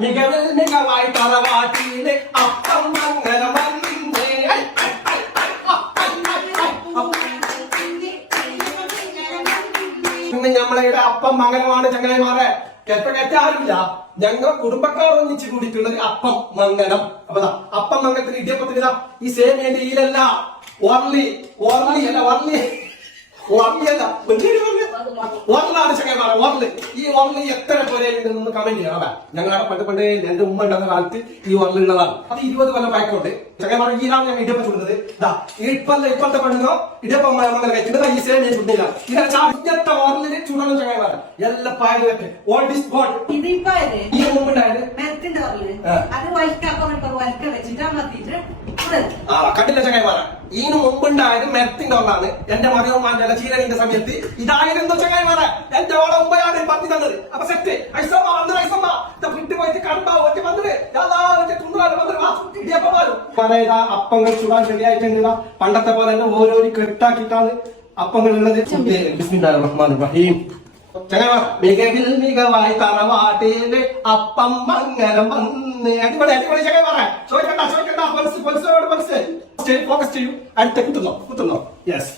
മികവിൽ മികവായി തറവാട്ടിയിലെ അപ്പം മംഗല വന്നേ. ഇന്ന് ഞമ്മളെ അപ്പം മംഗലമാണ് ചങ്ങനായിമാരെ കേട്ട കേറ്റാറില്ല ഞങ്ങൾ കുടുംബക്കാർ ഒന്നിച്ച് കൂടിയിട്ടുള്ള അപ്പം മംഗലം. അപ്പൊ അപ്പം മംഗലത്തിന് ഇടിയപ്പത്തിന് ഈ സേമിയന്റെ ഈലല്ല ഓർലി ഓർലി അല്ല ഓർലി. ഓർലി ഓർൽ ഈ ഓർൽ എത്ര പേരെയുണ്ടെന്ന് കമന്റ് ചെയ്യണം അതെ. ഞങ്ങളുടെ പണ്ട് പണ്ട് എന്റെ ഉമ്മ ഉണ്ടാകുന്ന കാലത്ത് ഈ ഓർലുള്ളതാണ് അത് ഇരുപത് കൊല്ലം പഴക്കമുണ്ട് ചങ്ങന്മാരെ ഈലാണ് ഞങ്ങൾ ഇടിയപ്പം ചുടുന്നത്. ഇതാ ഇപ്പത്തെ ഇപ്പോഴത്തെ പെണ്ണുങ്ങോ ഇടിയപ്പം മംഗലം കഴിക്കുന്നത് ഈ സേമിയ ചുണ്ടില്ല ഇങ്ങനെ ചാറ്റ ഓർലിന് ചുടണം ചങ്ങന്മാരെ എല്ലാ പായലൊക്കെ ഓൾഡ് ഇസ് ഗോഡ് ഇതിപ്പോ ഇത് ഈ മുമ്പുണ്ടായത് മരത്തിന്റെ പറൽ ആ. അത് വെച്ചിട്ട് ആ കണ്ടില്ല ചങ്ങായിമാര. ഇതിന് മുമ്പുണ്ടായത് മെത്തിന്റെ ഒന്നാണ്. എന്റെ മറിയമ്മാന്റെ സമയത്ത്. ഇതായിരുന്നു ചങ്ങായിമാര? എന്റെ ഓളെ മുമ്പാണ് പറഞ്ഞു തന്നത്. അപ്പൊ സെറ്റ് ഐസമ്മ വന്നു ഐസമ്മ. വിട്ട് പോയിട്ട് കണ്ടാ ഒറ്റ വന്നത്. അപ്പങ്ങൾ ചുടാൻ ശരിയായിട്ടുണ്ട് പണ്ടത്തെ പോലെ തന്നെ ഓരോരോ കെട്ടാക്കിയിട്ടാണ് അപ്പങ്ങൾ ഉള്ളത് ബിസ്മില്ലാഹിർ റഹ്മാൻ റഹീം. മികവിൽ മികവായി തറവാട്ടിൽ അപ്പം മംഗലം വന്ന്. അടിപൊളി അടിപൊളി ചങ്ങായിമാരെ ചോദിക്കണ്ട ചോദിക്കണ്ട. മനസ്സ് മനസ്സോട് മനസ്സ്. ഫോക്കസ് ചെയ്യൂ. അടുത്ത കുത്തുന്നോ കുത്തുന്നോ. യെസ്.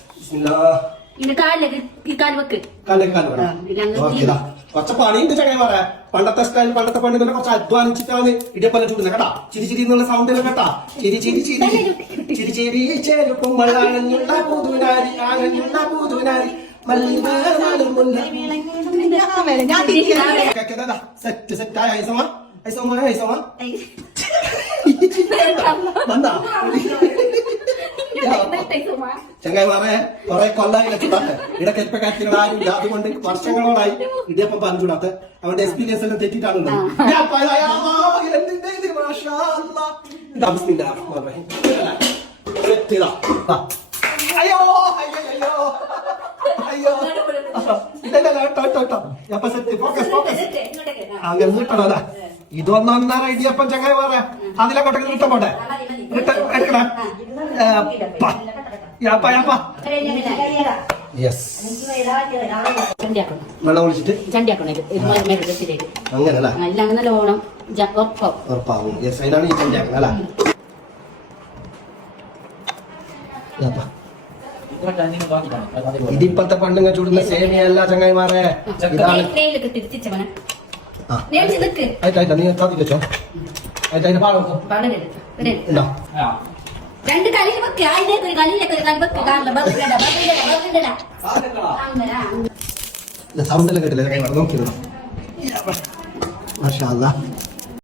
കുറച്ച് പണിയുണ്ട് ചങ്ങായിമാരെ പണ്ടത്തെ സ്റ്റൈൽ പണ്ടത്തെ പണി കുറച്ച് അധ്വാനിച്ചിട്ടാണ് ഇടിയപ്പല ചൂടുന്നത് കേട്ടാ? ചിരി ചിരി എന്നുള്ള സൗണ്ട് കേട്ടാ? ചിരി ചിരി ചിരി. ചിരി ചിരി ചെരുപ്പും പുതുനാരി ആണെന്നുള്ള പുതുനാരി. സെറ്റ് സെറ്റ് ആയ ഐസമ ഐസമ ഐസമ വന്നാ ചങ്ങായിമാരെ കുറെ കൊല്ലായി ചൂടാത്ത ഇടയ്ക്ക് എപ്പ കാര്യത്തിലുള്ള ആരും ഇല്ല അതുകൊണ്ട് വർഷങ്ങളോടായി ഇടിയപ്പം പറഞ്ഞു ചൂടാത്ത അവന്റെ എക്സ്പീരിയൻസ് എല്ലാം തെറ്റിട്ടാണുള്ളത്. ഇതാ, ബിസ്മില്ലാഹിർ റഹ്മാനിർ റഹീം. സെറ്റ് ഇതാ. ദാ. അയ്യോ അയ്യോ അയ്യോ അയ്യോ ഇതല്ല കേട്ടോ കേട്ടോ കേട്ടോ അപ്പൊ സെറ്റ് ഫോക്കസ് ഫോക്കസ് അങ്ങനെ കിട്ടണോ അതാ ഇതൊന്നും ഒന്നര ഇടിയപ്പം ചങ്ങായി വേറെ. അതിലങ്ങോട്ടേക്ക് കിട്ടാൻ പോട്ടെ. എടുക്കണേ. യെസ് വെള്ളം ഒഴിച്ചിട്ട്? വെച്ചിട്ടേക്ക് അങ്ങനെ അല്ല ഉറപ്പാവും. യെസ് അതിനാണ് ഈ ചണ്ടിയാക്കുന്നത് അല്ല. യാപ്പ. ഇതിപ്പോഴത്തെ പണ്ടുങ്ങ ചൂടുന്ന സേമിയല്ല ചങ്ങായിമാരെ. ഇതാണ് ആയിട്ടായിട്ടാ നീ കാത്തി വെച്ചോ ആയിട്ടായിട്ട് പാടും ഉണ്ടോ? രണ്ട് കളിയിൽ വെക്ക്. അതിലേക്ക് ഒരു കളിയിലേക്ക് ഒരു കളി വെക്ക്. കാണില്ല ബസ്സിലല്ല ബസ്സിലല്ല ബസ്സിലല്ല അങ്ങനെ. സൗണ്ട് എല്ലാം കേട്ടില്ല. നോക്കിയിരുന്നു? മാഷാ അല്ലാ